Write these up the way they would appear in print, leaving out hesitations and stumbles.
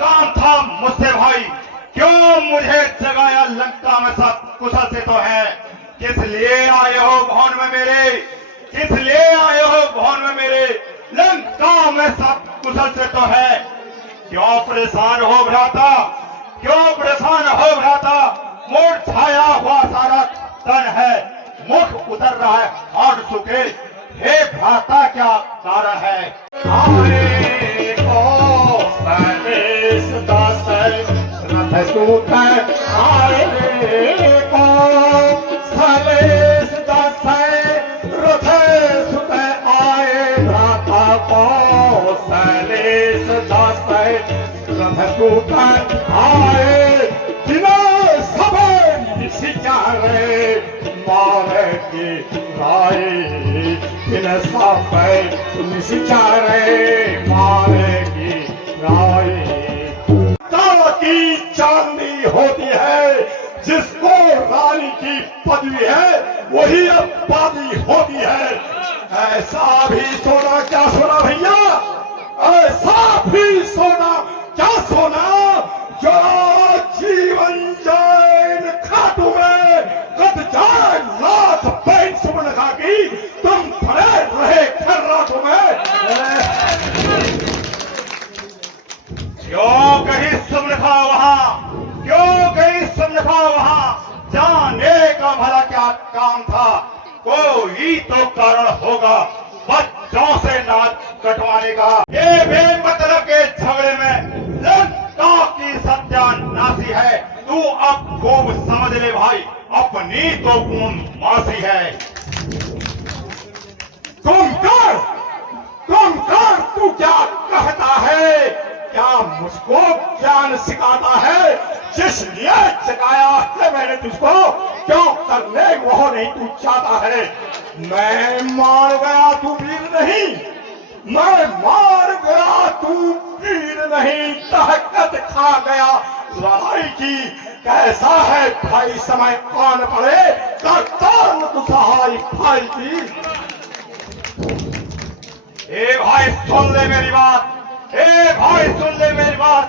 काम था मुझसे भाई, क्यों मुझे जगाया लंका में सब कुशल से तो है। किस लिए आए हो भवन में मेरे, किस लिए आए हो भवन में मेरे, लंका में सब कुशल से तो है। क्यों परेशान हो भ्राता, क्यों परेशान हो भ्राता, मुरझाया हुआ सारा तन है, मुख उतर रहा है हाथ सूखे, हे भ्राता क्या कारण है। आए को सनेस दास रथ सूत आए को सनेस दास रथ सूत आए भ्राता को सनेस दास रथ सूत आए जिना सब निशिचारे मारे की राय इन सब निशिचारे मारे की राय। की चांदी होती है, जिसको रानी की पदवी है वही अब पादी होती है। ऐसा भी सोना क्या सोना भैया, ऐसा भी सोना क्या सोना, जो जीवन जैन खातू में कद जाए लाख पैंट सुमन खाकी, तुम पड़े रहे खर्राटों में। क्यों कहीं सुमन खा वहां, क्यों कहीं सुमन खा वहां, जाने का भला क्या काम था, कोई तो कारण होगा बच्चों से नाच कटवाने का। ये बेमतलब के झगड़े में लंका की सत्यानाशी है, तू अब खूब समझ ले भाई, अपनी तो कौन मासी है। तुम कर तू क्या कहता है, क्या मुझको ज्ञान सिखाता है, जिस लिए जगाया है मैंने तुझको, क्यों करने वो नहीं तू चाहता है। मैं मार गया तू वीर नहीं, मैं मार गया तू वीर नहीं, ताकत खा गया लड़ाई की। कैसा है भाई समय आन पड़े, करतार तू सहाय भाई की। भाई सुन ले मेरी बात, ए भाई सुन ले मेरी बात।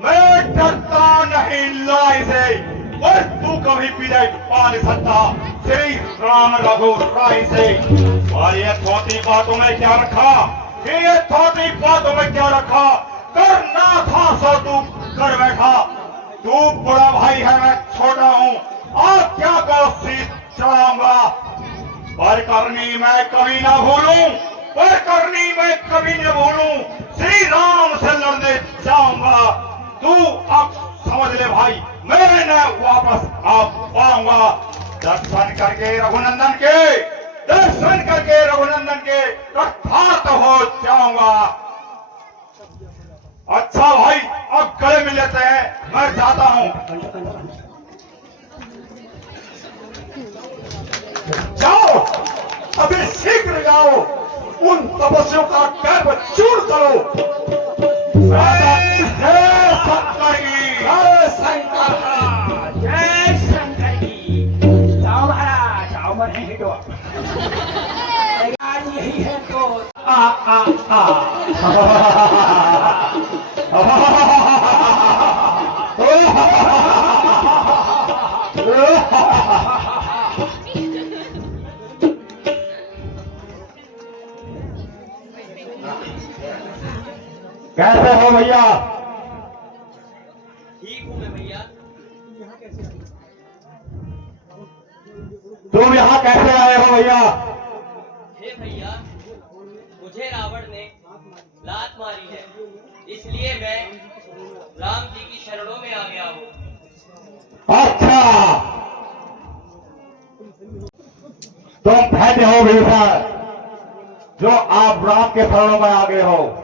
मैं डरता नहीं लड़ाई से, और तू कभी विजय पा नहीं सकता श्री राम रघुराई से। और ये छोटी बातों में क्या रखा, ये छोटी बातों में क्या रखा, करना था सो तू कर बैठा। तू बड़ा भाई है, मैं छोटा हूँ, और क्या कोशिश चलाऊंगा। पर करनी मैं कभी ना भूलूं, पर करनी मैं कभी न भूलूं, श्री राम से लड़ने जाऊंगा। तू अब समझ ले भाई, मैं न वापस आ पाऊंगा। दर्शन करके रघुनंदन के, दर्शन करके रघुनंदन के कृतार्थ हो जाऊंगा। अच्छा भाई, अब गले मिल लेते हैं, मैं जाता हूं। जाओ, अभी शीघ्र जाओ, उन तपस्वियों का गर्भ चूर करो। जय शंकर की, जय शंकर। जय शंकर की। जाओ महाराज, जाओ मरे हिटो। आज यही है तो कैसे हो भैया? ठीक हूँ मैं भैया। तुम यहाँ कैसे आए हो भैया? हे भैया, मुझे रावण ने लात मारी है, इसलिए मैं राम जी की शरणों में आ गया हूँ। अच्छा, तुम धन्य हो भीषण, जो आप राम के शरणों में आ गए हो।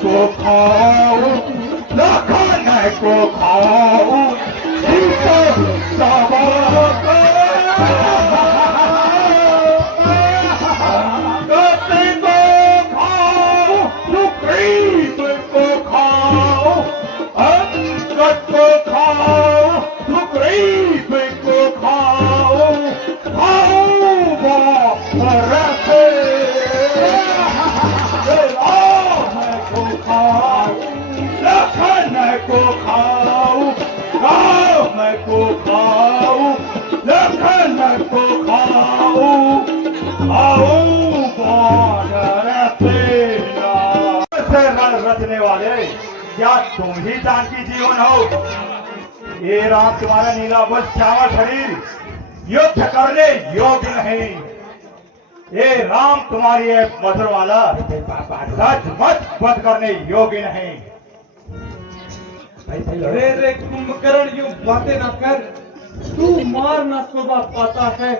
को खाओ, न खाने को खाओ, इनको दबाओ, गति को खाओ, सुग्रीव को खाओ, अंगद को खाओ, सुग्रीव को खाओ, खाओ वो रखे लखन को खाओ, राम को खाओ, लखन को खाओ, आओ बानर सेना। से रण रचने वाले, क्या तुम ही जानकी जीवन हो? ये राम तुम्हारा नीला वस्त्र श्यामा शरीर युद्ध करने योग्य नहीं। ये राम तुम्हारी है मधुर वाला सच मत बंद करने योग्य नहीं। रे रे कुंभकर्ण, यूं बातें ना कर, तू मार ना शोभा पाता है।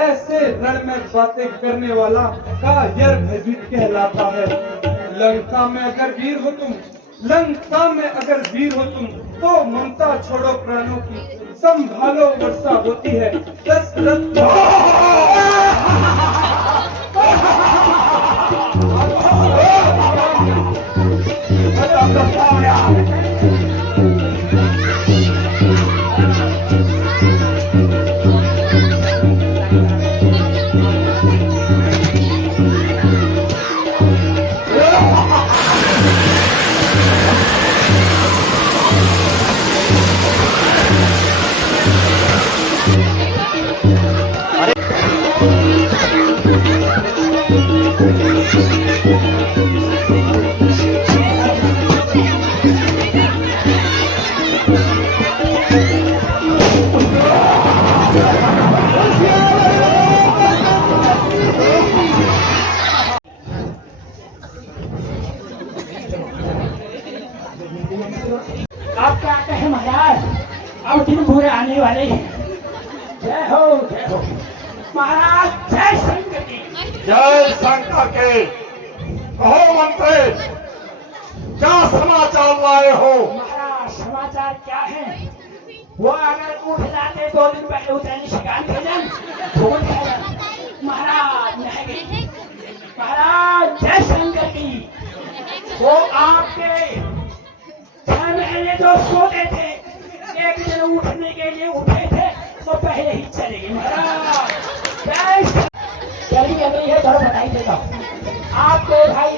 ऐसे रण में बातें करने वाला कायर भयभीत कहलाता है। लंका में अगर वीर हो तुम, लंका में अगर वीर हो तुम, तो ममता छोड़ो प्राणों की, संभालो वर्षा होती है दशरथ। आप क्या कहें महाराज, अब दिन बुरे आने वाले हैं। जय हो महाराज, जय शंकर की। जय शंकर के। कहो मंत्री, लाए हो? महाराज समाचार क्या है? वो अगर उठ जाते 2 दिन पहले उतरने शिकार भेजन भूल गए महाराज नहीं गई। महाराज जय शंकर की। वो आपके 6 महीने जो सोते थे, एक दिन उठने के लिए उठे थे, वो पहले ही चले गए महाराज। चलिए अभी है थोड़ा बताई देता हूँ आपके भाई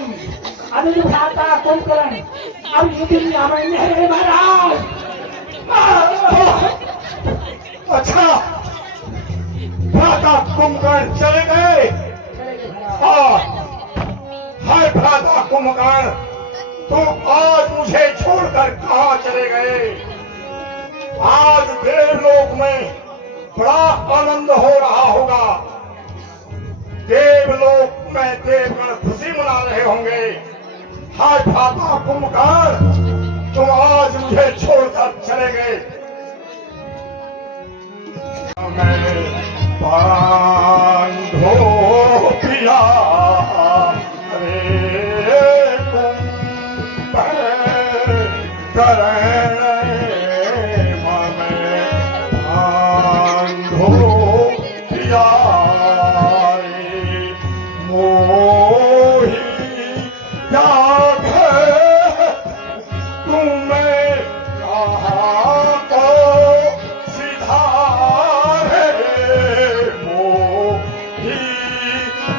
अनिल भ्राता कुंभकर्ण अब ये दिन रावण नहीं रहे महाराज। अच्छा, भ्राता कुंभकर्ण चले गए। हाय भ्राता कुंभकर्ण, तुम आज मुझे छोड़कर कहाँ चले गए? आज देवलोक में बड़ा आनंद हो रहा होगा। देवलोक में देवगण खुशी मना रहे होंगे। हाय भ्राता कुंभकर्ण, तुम आज मुझे छोड़कर चले गए। मैं बांधो पिया रे कुंभकर्ण बांधो पिया रे मोही जागे तुम्हें कहाँ को सिधारे मोही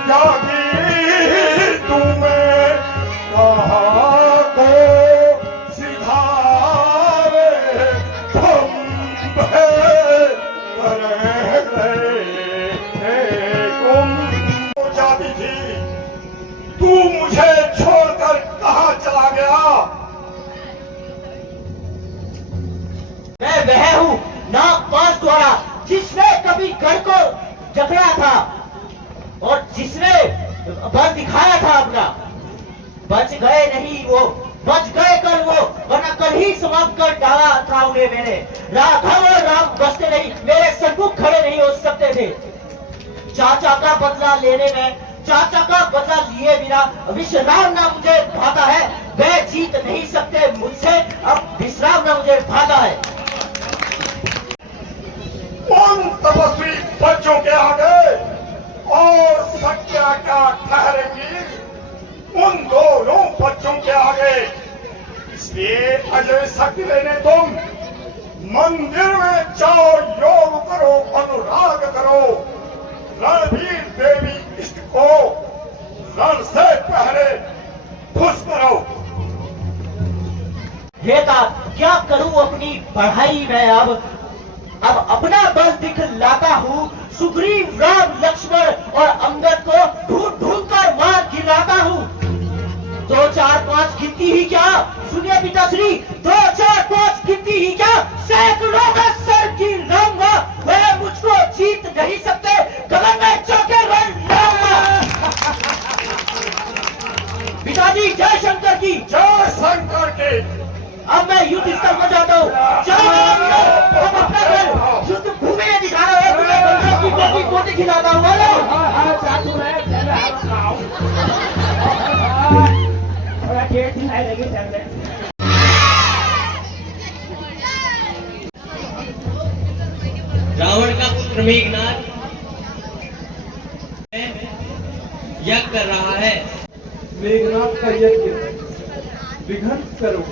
जागी तुम्हें कहाँ को सिधारे जाती थी, तू मुझे छोड़कर कहाँ चला गया? मैं वह हूँ नागपाश द्वारा जिसने कभी गढ़ को जकड़ा था और जिसने बल दिखाया था अपना। बच गए नहीं वो, बच गए कल वो, वरना कल ही समाप्त कर डाला था उन्हें मैंने। राघव और राम बचते नहीं, मेरे सन्मुख खड़े नहीं हो सकते थे। चाचा का बदला लेने में, चाचा का बदला लिए बिना विश्राम ना मुझे भाता है। वह जीत नहीं सकते मुझसे, अब विश्राम ना मुझे भाता है। उन तपस्वी बच्चों के आगे और सत्या क्या ठहरेगी? उन दोनों बच्चों के आगे। इसलिए अजय शक्ति लेने तुम मंदिर में जाओ, योग करो, अनुराग करो। रणवीर देवी इष्ट को रण से पहले खुश करो। बेटा क्या करूं अपनी पढ़ाई में अब अपना बल दिखलाता हूँ। सुग्रीव राम लक्ष्मण और अंगद को ढूंढ ढूंढ कर मार गिराता हूँ। 2 4 5 गिनती ही क्या, सुनिए पिताश्री, 2 4 5 गिनती ही क्या, सैकड़ों का सर गिराऊंगा। वह मुझको जीत नहीं सकते, गगन में चौके रन लाऊंगा। पिताजी जय शंकर की। जय शंकर के। अब मैं युद्ध स्थल पर जाता हूँ। चलो हम अपना घर युद्ध भूमि में दिखा रहे हैं। तुम्हें बंदरों की कोटी कोटी खिलाता हूँ। थोड़ा 1.5 दिन आए लगे चल रहे। रावण का पुत्र मेघनाथ यज्ञ कर रहा है। मेघनाथ का यज्ञ विध्वंस करो।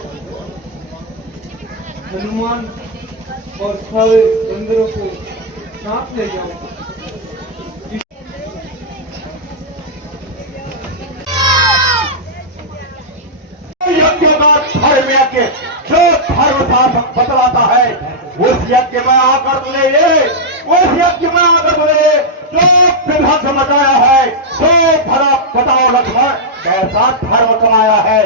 हनुमान और सारे बंदरों को साथ ले जाओ। यज्ञ का धर्म यज्ञ जो धर्म साधक बतलाता है, उस यज्ञ में आकर ले, उस यज्ञ में आकर ले जो विध्वंस मचाया है, तो भला बताओ लक्ष्मण कैसा धर्म कमाया है?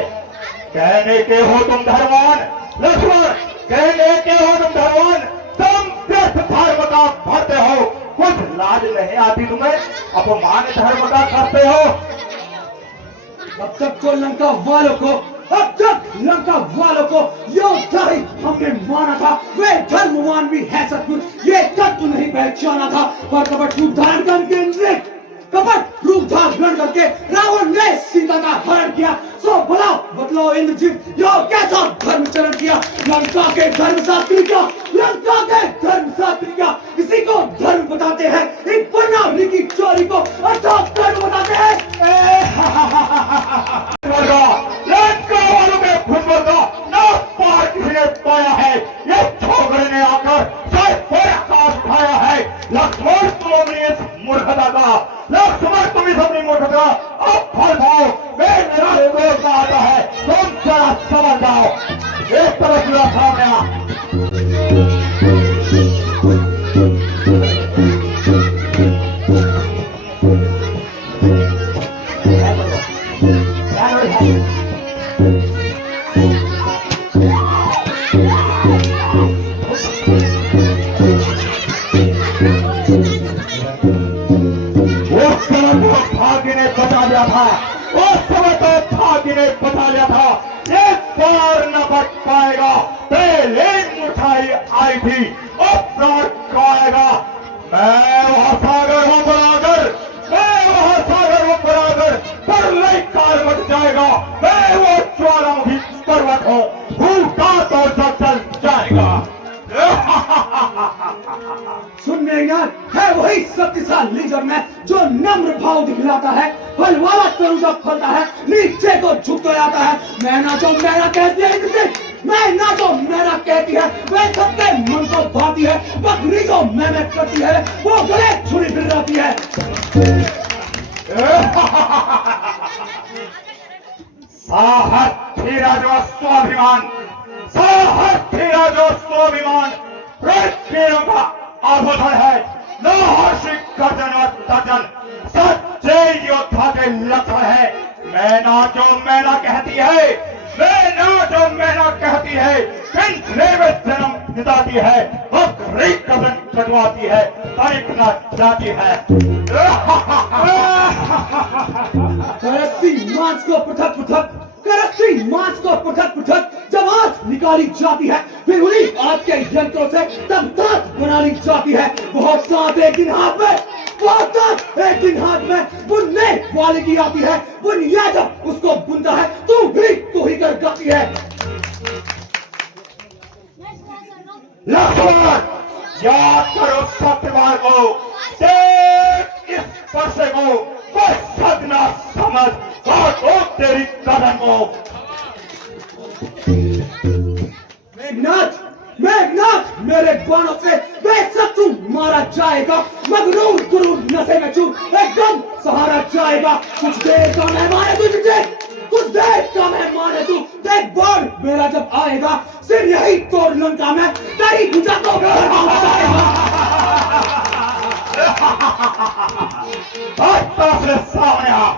कहने के हो तुम धर्मवान लक्ष्मण, कहने के हो तुम धर्मवान, तुम व्यर्थ धर्म का भरते हो। कुछ लाज नहीं आती तुम्हें? अपमान धर्म का करते हो। अब तक को लंका वालों को, अब तक लंका वालों को योद्धा ही हमने माना था। वे धर्मवान भी है सचमुच, ये तत्व नहीं पहचाना था। पर कपट रूप धारण करके कपट रूप धारण करके रावण ने सीता का हरण किया। तो भला बतलाओ इंद्रजीत, यह कैसा धर्म चरण किया लंका के धर्मशास्त्री का, लंका के धर्मशास्त्री का, इसी को धर्म बताते हैं, इन प्रणाली की चोरी को अच्छा धर्म बताते हैं। लंका वालों के फुटबॉल का ना पार किसी ने पाया है, ये छोकरे ने आकर सर पर आकाश उठाया है। लक्ष्मण तुम अपनी इस मूर्खता का, लक्ष्मण तुम इस अपनी मूर्खता अब फल पाओ। मेरा दोस्त आता है, तुम जरा समझ जाओ। एक तरफ पूरा सामने आ। उस समय तो भाग्य ने बचा लिया था, उस समय तो भाग्य ने बचा लिया था। एक बार न बच पाएगा, पहले मुठाई आई थी, अब प्राण आएगा। मैं वहां सागर हूं बराबर, मैं वहां सागर हूं बराबर, प्रलय काल मच जाएगा। मैं वो ज्वालामुखी पर्वत हूं, भूखा तो जल जाएगा। सुनने यार है वही शक्तिशाली जब मैं जो नम्र भाव दिखलाता है, फल वाला तरू जब फलता है नीचे को झुक तो जाता है। मैं ना जो मेरा कहती है, मैं ना जो मेरा कहती है, वह सबके मन को भाती है। बकरी जो मैं करती है वो गले छुरी फिर जाती है। साहस तेरा जो स्वाभिमान, साहस तेरा जो स्वाभिमान पेड़ों का आभूषण है। नाहर्षिक गर्जन और तर्जन सच्चे योद्धा के लक्षण है। मैना जो मैना कहती है, मैना जो मैना कहती है, पिंजरे में जन्म निदाती है, बकरी कदम कटवाती है, तड़पना जाती है। करस्ती मांस को पृथक पृथक, करस्ती मांस को पृथक पृथक जब आंच निकाली जाती है, फिर उन्हीं आपके यंत्रों से तब दांत बना ली जाती है। बहुत दांत एक दिन हाथ में, बहुत दांत एक दिन हाथ में बुनने वाले की आती है। बुनिया जब उसको बुनता है तू ही कर गाती है। लक्ष्मण याद करो सत्यवान को, देख इस स्पर्श को, कोई सदना समझ काटो तेरी कदम को। मेघनाथ, मेघनाथ मेरे बाणों से बेशत्रु मारा जाएगा। मगरूर गुरूर नशे में चूर एकदम सहारा जाएगा। कुछ देर का मेहमान है तुझे, कुछ देर का मेहमान है तू। देख बाण मेरा जब आएगा, सिर यही तोड़ लंका में तेरी भुजा को आज तरफ से सामने आ।